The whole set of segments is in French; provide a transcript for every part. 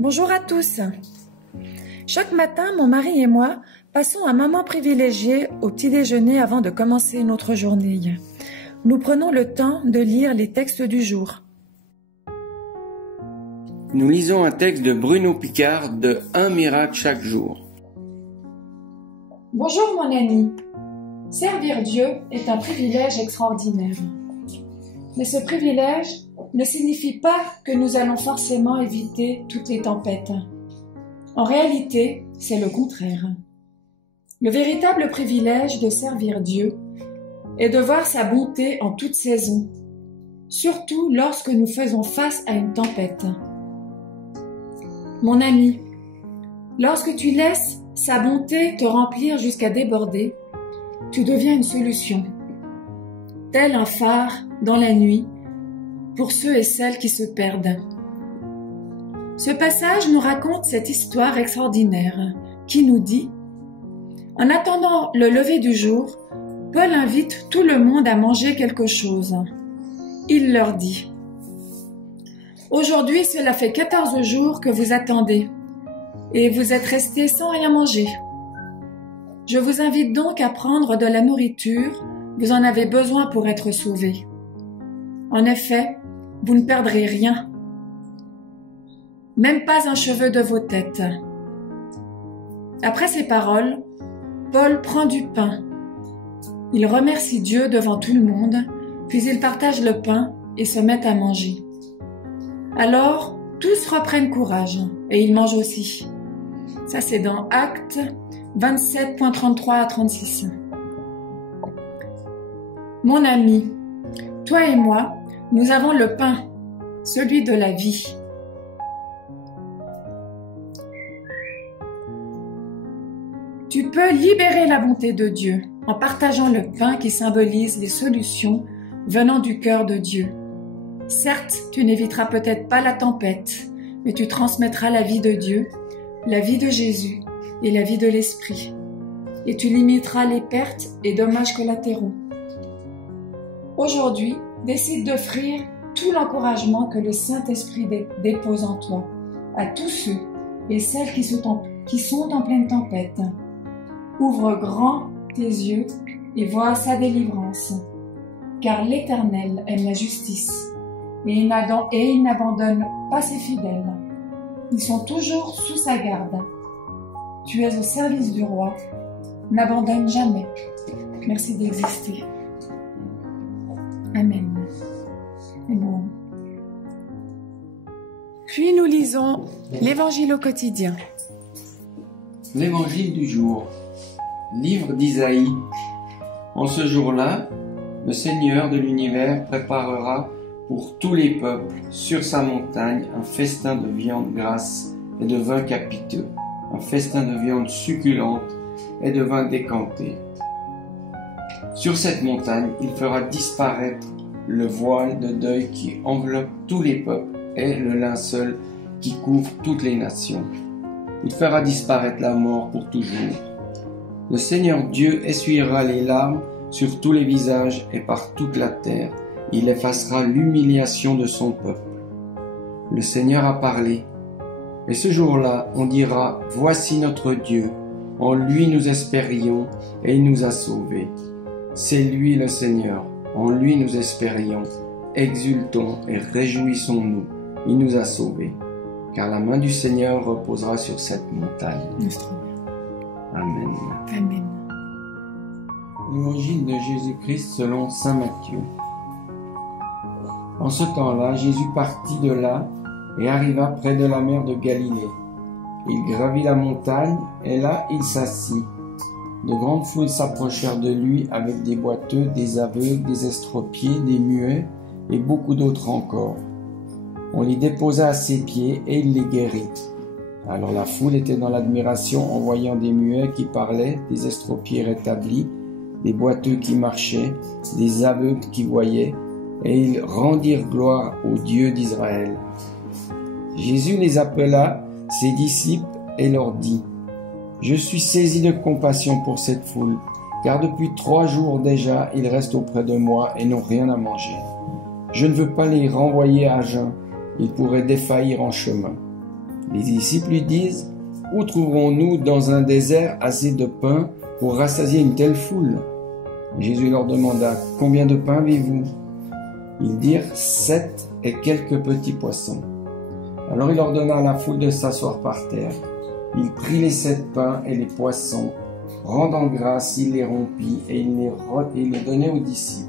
Bonjour à tous. Chaque matin, mon mari et moi passons un moment privilégié au petit déjeuner avant de commencer notre journée. Nous prenons le temps de lire les textes du jour. Nous lisons un texte de Bruno Picard de Un miracle chaque jour. Bonjour mon ami. Servir Dieu est un privilège extraordinaire. Mais ce privilège ne signifie pas que nous allons forcément éviter toutes les tempêtes. En réalité, c'est le contraire. Le véritable privilège de servir Dieu est de voir sa bonté en toute saison, surtout lorsque nous faisons face à une tempête. Mon ami, lorsque tu laisses sa bonté te remplir jusqu'à déborder, tu deviens une solution, tel un phare dans la nuit pour ceux et celles qui se perdent. Ce passage nous raconte cette histoire extraordinaire qui nous dit « En attendant le lever du jour, Paul invite tout le monde à manger quelque chose. Il leur dit « Aujourd'hui, cela fait 14 jours que vous attendez et vous êtes restés sans rien manger. Je vous invite donc à prendre de la nourriture, vous en avez besoin pour être sauvés. En effet, vous ne perdrez rien, même pas un cheveu de vos têtes. » Après ces paroles, Paul prend du pain. Il remercie Dieu devant tout le monde, puis il partage le pain et se met à manger. Alors, tous reprennent courage et ils mangent aussi. Ça, c'est dans Actes 27.33 à 36. Mon ami, toi et moi, nous avons le pain, celui de la vie. Tu peux libérer la bonté de Dieu en partageant le pain qui symbolise les solutions venant du cœur de Dieu. Certes, tu n'éviteras peut-être pas la tempête, mais tu transmettras la vie de Dieu, la vie de Jésus et la vie de l'Esprit. Et tu limiteras les pertes et dommages collatéraux. Aujourd'hui, décide d'offrir tout l'encouragement que le Saint-Esprit dépose en toi à tous ceux et celles qui sont en pleine tempête. Ouvre grand tes yeux et vois sa délivrance, car l'Éternel aime la justice et il n'abandonne pas ses fidèles. Ils sont toujours sous sa garde. Tu es au service du roi. N'abandonne jamais. Merci d'exister. Amen. Et bon. Puis nous lisons l'Évangile au quotidien. L'Évangile du jour. Livre d'Isaïe. En ce jour-là, le Seigneur de l'univers préparera pour tous les peuples sur sa montagne un festin de viande grasse et de vin capiteux, un festin de viande succulente et de vin décanté. Sur cette montagne, il fera disparaître le voile de deuil qui enveloppe tous les peuples et le linceul qui couvre toutes les nations. Il fera disparaître la mort pour toujours. Le Seigneur Dieu essuiera les larmes sur tous les visages et par toute la terre. Il effacera l'humiliation de son peuple. Le Seigneur a parlé. Et ce jour-là, on dira, « Voici notre Dieu. En lui nous espérions et il nous a sauvés. C'est lui le Seigneur. En lui nous espérions. Exultons et réjouissons-nous. Il nous a sauvés. Car la main du Seigneur reposera sur cette montagne. » Amen. Amen. L'évangile de Jésus-Christ selon saint Matthieu. En ce temps-là, Jésus partit de là et arriva près de la mer de Galilée. Il gravit la montagne et là il s'assit. De grandes foules s'approchèrent de lui avec des boiteux, des aveugles, des estropiés, des muets et beaucoup d'autres encore. On les déposa à ses pieds et il les guérit. Alors la foule était dans l'admiration en voyant des muets qui parlaient, des estropiés rétablis, des boiteux qui marchaient, des aveugles qui voyaient, et ils rendirent gloire au Dieu d'Israël. Jésus les appela, ses disciples, et leur dit : « Je suis saisi de compassion pour cette foule, car depuis 3 jours déjà, ils restent auprès de moi et n'ont rien à manger. Je ne veux pas les renvoyer à jeun, ils pourraient défaillir en chemin. Les disciples lui disent: où trouverons-nous dans un désert assez de pain pour rassasier une telle foule? Jésus leur demanda: combien de pain avez-vous? Ils dirent: 7 et quelques petits poissons. Alors il ordonna à la foule de s'asseoir par terre. Il prit les 7 pains et les poissons, rendant grâce, il les rompit et il les donnait aux disciples.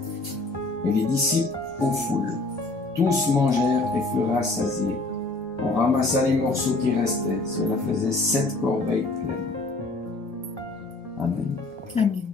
Et les disciples aux foules. Tous mangèrent et furent rassasiés. On ramassa les morceaux qui restaient. Cela faisait 7 corbeilles pleines. Amen. Amen.